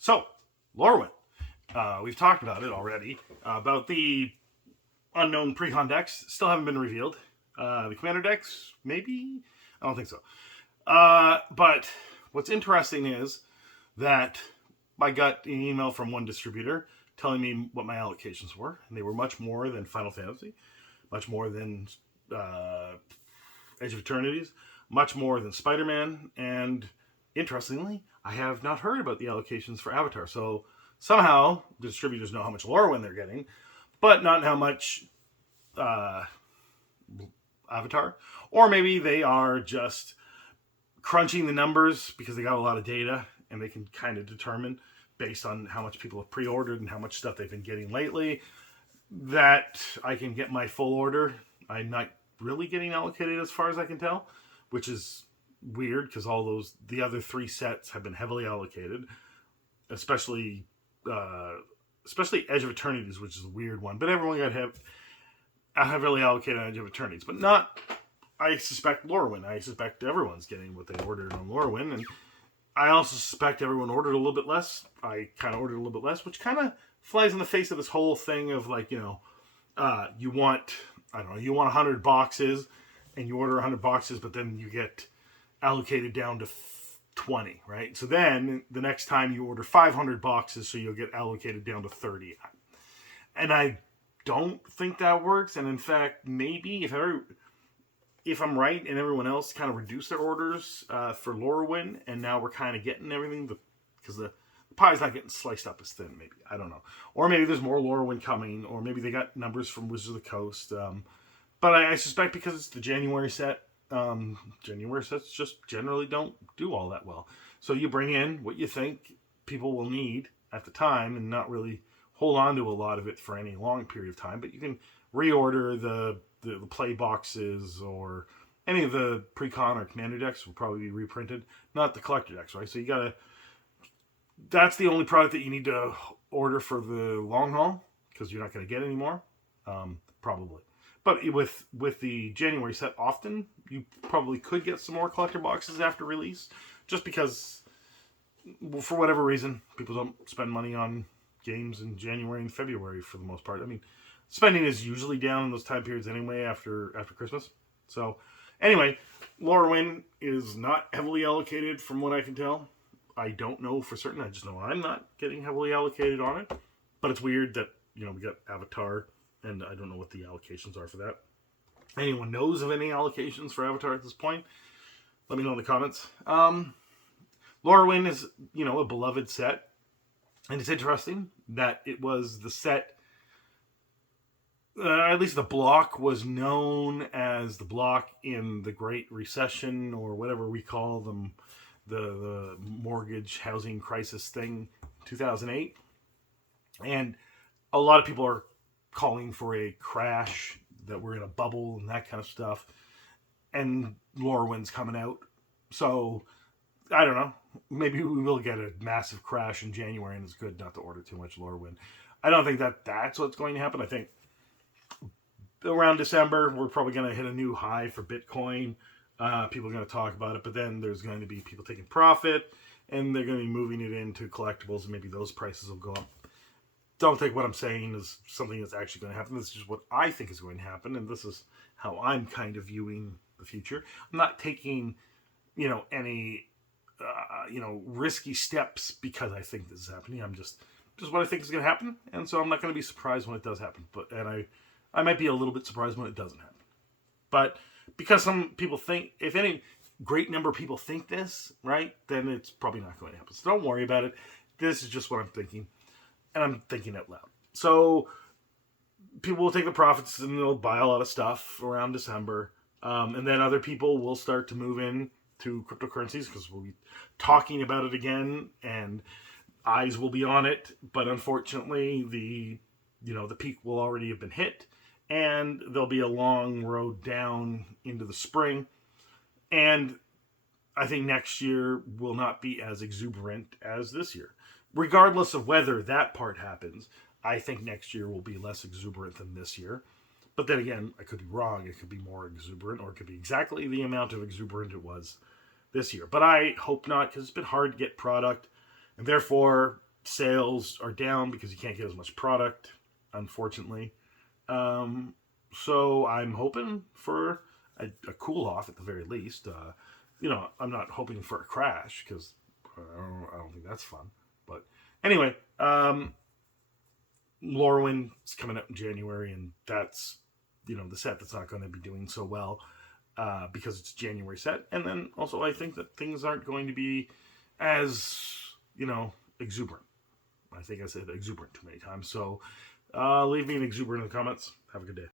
So, Lorwyn, we've talked about it already, about the unknown pre-con decks. Still haven't been revealed. The commander decks, maybe? I don't think so. But what's interesting is that I got an email from one distributor telling me what my allocations were, and they were much more than Final Fantasy, much more than Edge of Eternities, much more than Spider-Man, and interestingly, I have not heard about the allocations for Avatar. So somehow the distributors know how much Lorwyn they're getting, but not how much Avatar. Or maybe they are just crunching the numbers because they got a lot of data and they can kind of determine based on how much people have pre-ordered and how much stuff they've been getting lately that I can get my full order. I'm not really getting allocated as far as I can tell, which is weird because the other three sets have been heavily allocated, especially Edge of Eternities, which is a weird one. But everyone got heavily allocated on Edge of Eternities, but not. I suspect Lorwyn. I suspect everyone's getting what they ordered on Lorwyn, and I also suspect everyone ordered a little bit less. I kind of ordered a little bit less, which kind of flies in the face of this whole thing of like, you want 100 boxes, and you order 100 boxes, but then you get allocated down to 20, right? So then the next time you order 500 boxes, so you'll get allocated down to 30. And I don't think that works. And in fact, maybe if I'm right and everyone else kind of reduced their orders for Lorwyn, and now we're kind of getting everything because the pie's not getting sliced up as thin, maybe. I don't know. Or maybe there's more Lorwyn coming, or maybe they got numbers from Wizards of the Coast. But I suspect because it's the January set, January sets just generally don't do all that well. So you bring in what you think people will need at the time and not really hold on to a lot of it for any long period of time. But you can reorder the play boxes, or any of the pre-con or commander decks will probably be reprinted. Not the collector decks, right? So that's the only product that you need to order for the long haul, because you're not going to get any more, probably. But with the January set, often you probably could get some more collector boxes after release, just because, for whatever reason, people don't spend money on games in January and February for the most part. I mean, spending is usually down in those time periods anyway after Christmas. So, anyway, Lorwyn is not heavily allocated from what I can tell. I don't know for certain. I just know I'm not getting heavily allocated on it. But it's weird that, we got Avatar, and I don't know what the allocations are for that. Anyone knows of any allocations for Avatar at this point? Let me know in the comments. Lorwyn is, a beloved set. And it's interesting that it was the set, at least the block was known as the block in the Great Recession, or whatever we call them, the mortgage housing crisis thing, 2008. And a lot of people are calling for a crash, that we're in a bubble and that kind of stuff. And Lorwyn's coming out. So, I don't know. Maybe we will get a massive crash in January, and it's good not to order too much Lorwyn. I don't think that's what's going to happen. I think around December, we're probably going to hit a new high for Bitcoin. People are going to talk about it, but then there's going to be people taking profit, and they're going to be moving it into collectibles, and maybe those prices will go up. Don't think what I'm saying is something that's actually going to happen. This is just what I think is going to happen, and this is how I'm kind of viewing the future. I'm not taking, any, risky steps because I think this is happening. I'm just what I think is going to happen, and so I'm not going to be surprised when it does happen. And I might be a little bit surprised when it doesn't happen. But because some people think, if any great number of people think this, right, then it's probably not going to happen. So don't worry about it. This is just what I'm thinking. And I'm thinking out loud. So people will take the profits and they'll buy a lot of stuff around December. And then other people will start to move in to cryptocurrencies because we'll be talking about it again and eyes will be on it. But unfortunately, the peak will already have been hit. And there'll be a long road down into the spring. And I think next year will not be as exuberant as this year. Regardless of whether that part happens, I think next year will be less exuberant than this year. But then again, I could be wrong. It could be more exuberant, or it could be exactly the amount of exuberant it was this year. But I hope not, because it's been hard to get product. And therefore, sales are down because you can't get as much product, unfortunately. So I'm hoping for a cool off at the very least. I'm not hoping for a crash because I don't think that's fun. But anyway, Lorwyn is coming up in January, and that's the set that's not going to be doing so well because it's a January set. And then also I think that things aren't going to be as exuberant. I think I said exuberant too many times. So leave me an exuberant in the comments. Have a good day.